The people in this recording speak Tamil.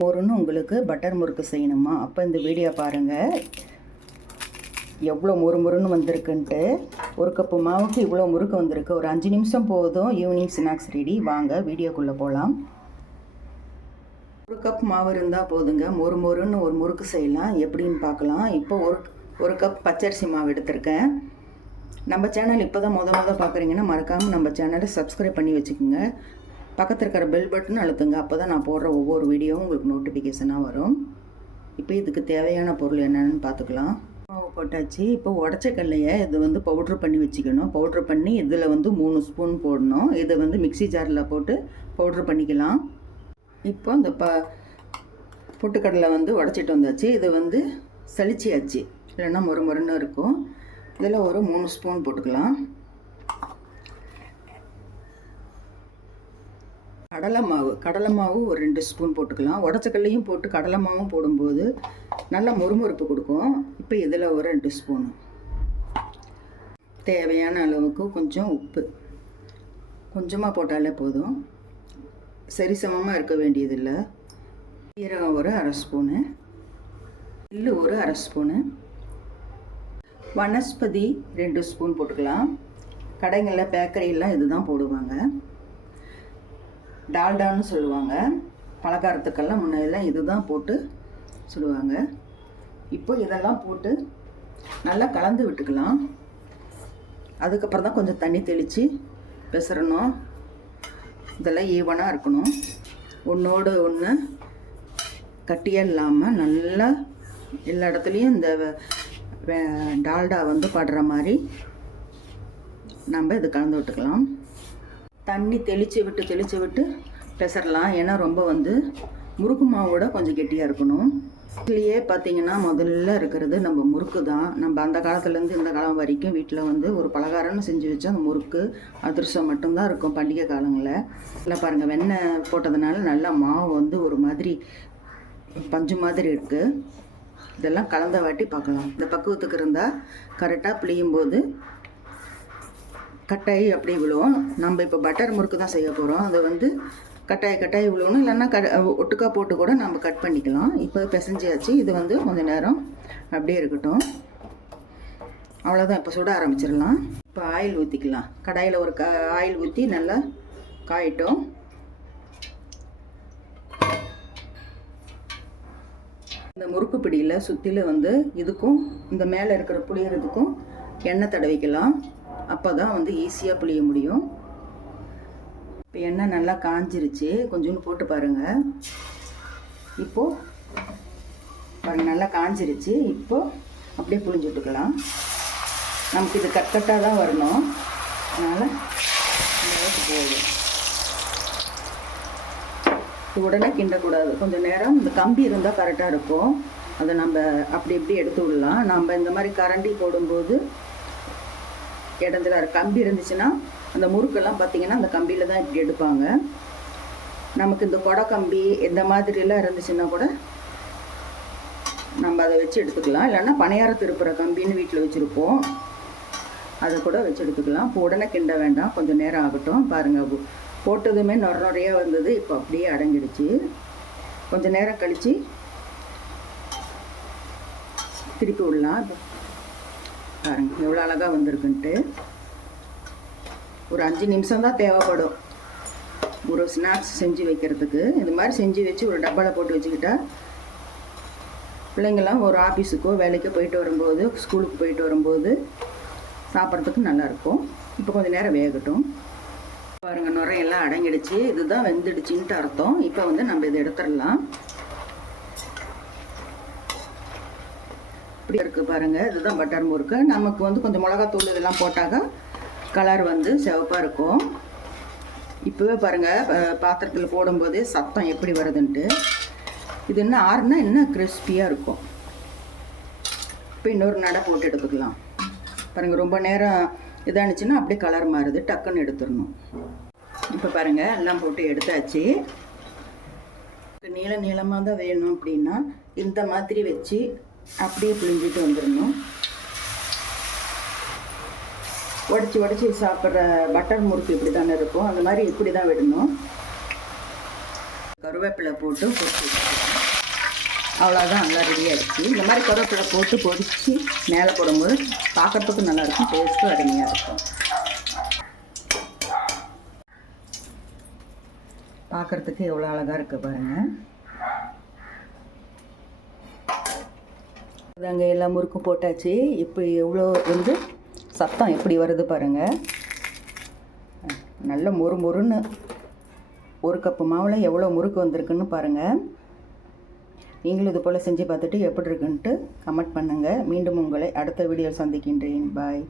மோருன்னு உங்களுக்கு பட்டர் முறுக்கு செய்யணுமா? அப்போ இந்த வீடியோ பாருங்கள் எவ்வளோ மொறுமொறுன்னு வந்திருக்குன்ட்டு. ஒரு கப்பு மாவுக்கு இவ்வளோ முறுக்கு வந்திருக்கு. ஒரு அஞ்சு நிமிஷம் போதும். ஈவினிங் ஸ்நாக்ஸ் ரெடி வாங்க வீடியோக்குள்ளே போகலாம் ஒரு கப் மாவு இருந்தால் போதுங்க. மொறு மொறுன்னு ஒரு முறுக்கு செய்யலாம். எப்படின்னு பார்க்கலாம். இப்போ ஒரு ஒரு கப் பச்சரிசி மாவு எடுத்திருக்கேன். நம்ம சேனல் இப்போ தான் முத முத பார்க்குறீங்கன்னா மறக்காமல் நம்ம சேனலை சப்ஸ்கிரைப் பண்ணி வச்சுக்கோங்க. பக்கத்தில் இருக்கிற பெல் பட்டன் அழுத்துங்க. அப்போ தான் நான் போடுற ஒவ்வொரு வீடியோவும் உங்களுக்கு நோட்டிஃபிகேஷனாக வரும். இப்போ இதுக்கு தேவையான பொருள் என்னென்னு பார்த்துக்கலாம். மாவு போட்டாச்சு. இப்போ உடச்ச கடலையை இது வந்து பவுட்ரு பண்ணி வச்சுக்கணும். பவுட்ரு பண்ணி இதில் வந்து மூணு ஸ்பூன் போடணும். இதை வந்து மிக்ஸி ஜாரில் போட்டு பவுட்ரு பண்ணிக்கலாம். இப்போ இந்த ப பொட்டுக்கடலை வந்து உடச்சிட்டு வந்தாச்சு. இது வந்து சளிச்சியாச்சு. இல்லைன்னா மொறு மொறுன்னு இருக்கும். இதில் ஒரு மூணு ஸ்பூன் போட்டுக்கலாம். கடலை மாவு கடலை மாவு ஒரு ரெண்டு ஸ்பூன் போட்டுக்கலாம். உடச்சக்கல்லையும் போட்டு கடலை மாவும் போடும்போது நல்லா மொறுமொறுப்பு கொடுக்கும். இப்போ இதில் ஒரு ரெண்டு ஸ்பூனு. தேவையான அளவுக்கு கொஞ்சம் உப்பு. கொஞ்சமாக போட்டாலே போதும். சரிசமமாக இருக்க வேண்டியதில்லை. சீரகம் ஒரு அரை ஸ்பூனு. எள்ளு ஒரு அரை ஸ்பூனு. வனஸ்பதி ரெண்டு ஸ்பூன் போட்டுக்கலாம். கடைங்களில் பேக்கரியில் இதுதான் போடுவாங்க. டால்டான்னு சொல்லுவாங்க. பலகாரத்துக்கெல்லாம் முன்னாடிலாம் இதுதான் போட்டு சொல்லுவாங்க. இப்போ இதெல்லாம் போட்டு நல்லா கலந்து விட்டுக்கலாம். அதுக்கப்புறம் தான் கொஞ்சம் தண்ணி தெளித்து பெசரணும். இதெல்லாம் ஈவனாக இருக்கணும். ஒன்றோடு ஒன்று கட்டியே இல்லாமல் நல்லா எல்லா இடத்துலையும் இந்த டால்டா வந்து படுற மாதிரி நம்ம இது கலந்து விட்டுக்கலாம். தண்ணி தெளித்து விட்டு தெளித்து விட்டு பெசரலாம் ஏன்னா ரொம்ப வந்து முறுக்கு மாவோட கொஞ்சம் கெட்டியாக இருக்கணும். இதுலேயே பார்த்தீங்கன்னா முதல்ல இருக்கிறது நம்ம முறுக்கு தான். நம்ம அந்த காலத்துலேருந்து இந்த காலம் வரைக்கும் வீட்டில் வந்து ஒரு பலகாரம்னு செஞ்சு வச்சா அந்த முறுக்கு அதிரசம் மட்டும்தான் இருக்கும் பண்டிகை காலங்களில். இல்லை பாருங்கள் வெண்ணெய் போட்டதுனால நல்லா மாவு வந்து ஒரு மாதிரி பஞ்சு மாதிரி இருக்குது இதெல்லாம் கலந்த வாட்டி பார்க்கலாம் இந்த பக்குவத்துக்கு இருந்தால் கரெக்டாக பிழியும் போது கட்டாயி அப்படி விழுவும். நம்ம இப்போ பட்டர் முறுக்கு தான் செய்ய போகிறோம் அதை வந்து கட்டாயி கட்டாயி விழுவணும் இல்லைன்னா க ஒட்டுக்கா போட்டு கூட நம்ம கட் பண்ணிக்கலாம். இப்போ பிசைஞ்சியாச்சு இது வந்து கொஞ்சம் நேரம் அப்படியே இருக்கட்டும். அவ்வளோதான் இப்போ சுட ஆரம்பிச்சிடலாம். இப்போ ஆயில் ஊற்றிக்கலாம் கடாயில் ஒரு க ஆயில் ஊற்றி நல்லா காயிட்டோம். இந்த முறுக்கு பிடியில் சுற்றில வந்து இதுக்கும் இந்த மேலே இருக்கிற புளியறதுக்கும் எண்ணெய் தடவிக்கலாம். அப்போ தான் வந்து ஈஸியாக புளிய முடியும். இப்போ எண்ணெய் நல்லா காஞ்சிருச்சு. கொஞ்சோண்டு போட்டு பாருங்கள் இப்போது பாருங்க நல்லா காஞ்சிருச்சு. இப்போது அப்படியே புளிஞ்சுட்டுக்கலாம் நமக்கு இது கட்கட்டாக தான் வரணும். அதனால் போதும். இது உடனே கிண்டக்கூடாது. கொஞ்சம் நேரம் இந்த கம்பி இருந்தால் கரெக்டாக இருக்கும். அதை நம்ம அப்படி இப்படி எடுத்து விடலாம். நம்ம இந்த மாதிரி கரண்டி போடும்போது இடத்துல கம்பி இருந்துச்சுன்னா அந்த முறுக்கெல்லாம் பார்த்தீங்கன்னா அந்த கம்பியில் தான் இப்படி எடுப்பாங்க. நமக்கு இந்த கொடை கம்பி இந்த மாதிரிலாம் இருந்துச்சுன்னா கூட நம்ம அதை வச்சு எடுத்துக்கலாம். இல்லைன்னா பணியார திருப்புற கம்பின்னு வீட்டில் வச்சுருப்போம். அதை கூட வச்சு எடுத்துக்கலாம். இப்போ உடனே கிண்ட வேண்டாம். கொஞ்சம் நேரம் ஆகட்டும். பாருங்கள் போட்டதுமே நொர நொறையாக வந்தது. இப்போ அப்படியே அடங்கிடுச்சு. கொஞ்சம் நேரம் கழித்து திருப்பி விடலாம். பாருங்கள் பாருங்க எவ்வளோ அழகாக வந்திருக்குன்ட்டு. ஒரு அஞ்சு நிமிஷம் தான் தேவைப்படும். ஒரு ஸ்நாக்ஸ் செஞ்சு வைக்கிறதுக்கு. இது மாதிரி செஞ்சு வச்சு ஒரு டப்பாவில் போட்டு வச்சுக்கிட்டா பிள்ளைங்கள்லாம் ஒரு ஆஃபீஸுக்கோ வேலைக்கோ போயிட்டு வரும்போது ஸ்கூலுக்கு போயிட்டு வரும்போது சாப்பிட்றதுக்கு நல்லாயிருக்கும் இப்போ கொஞ்சம் நேரம் வேகட்டும். பாருங்கள் நுரையெல்லாம் அடங்கிடுச்சு. இதுதான் வெந்துடுச்சின்ட்டு அர்த்தம். இப்போ வந்து நம்ம இதை எடுத்துடலாம். அப்படி இருக்குது பாருங்கள் இதுதான் பட்டர் முறுக்கு. நமக்கு வந்து கொஞ்சம் மிளகாத்தூள் இதெல்லாம் போட்டாக்க கலர் வந்து சிவப்பாக இருக்கும். இப்போவே பாருங்கள் பாத்திரத்தில் போடும்போதே சத்தம் எப்படி வருதுன்ட்டு. இது இன்னும் ஆறுனா இன்னும் கிறிஸ்பியாக இருக்கும். இப்போ இன்னொரு நடை போட்டு எடுத்துக்கலாம். பாருங்கள் ரொம்ப நேரம் இதானுச்சுன்னா அப்படியே கலர் மாறுது. டக்குன்னு எடுத்துடணும். இப்போ பாருங்கள் எல்லாம் போட்டு எடுத்தாச்சு. நீள நீளமாக தான் வேணும் அப்படின்னா இந்த மாதிரி வச்சு அப்படியே பிழிஞ்சிட்டு வந்துடணும். உடச்சி உடச்சி சாப்பிட்ற பட்டர் முறுக்கு இப்படி தானே இருக்கும். அந்த மாதிரி இப்படி தான் விடணும். கருவேப்பிலை போட்டு பொரிச்சு அவ்வளோதான் நல்லா ரெடியாகிடுச்சு இந்த மாதிரி கருவேப்பிலை போட்டு பொரிச்சு மேலே போடும்போது பார்க்கறதுக்கும் நல்லாயிருக்கும் டேஸ்ட்டும் அருமையாக இருக்கும். பார்க்கறதுக்கு எவ்வளோ அழகாக இருக்குது பாருங்கள் அதாங்க எல்லா முறுக்கும் போட்டாச்சு. இப்போ எவ்வளோ வந்து சத்தம் எப்படி வருது பாருங்கள் நல்ல மொறு மொறுன்னு ஒரு கப்பு மாவில் எவ்வளோ முறுக்கு வந்திருக்குன்னு பாருங்கள் நீங்களும் இது போல் செஞ்சு பார்த்துட்டு எப்படி இருக்குன்ட்டு கமெண்ட் பண்ணுங்கள் மீண்டும் உங்களை அடுத்த வீடியோ சந்திக்கின்றேன். பாய்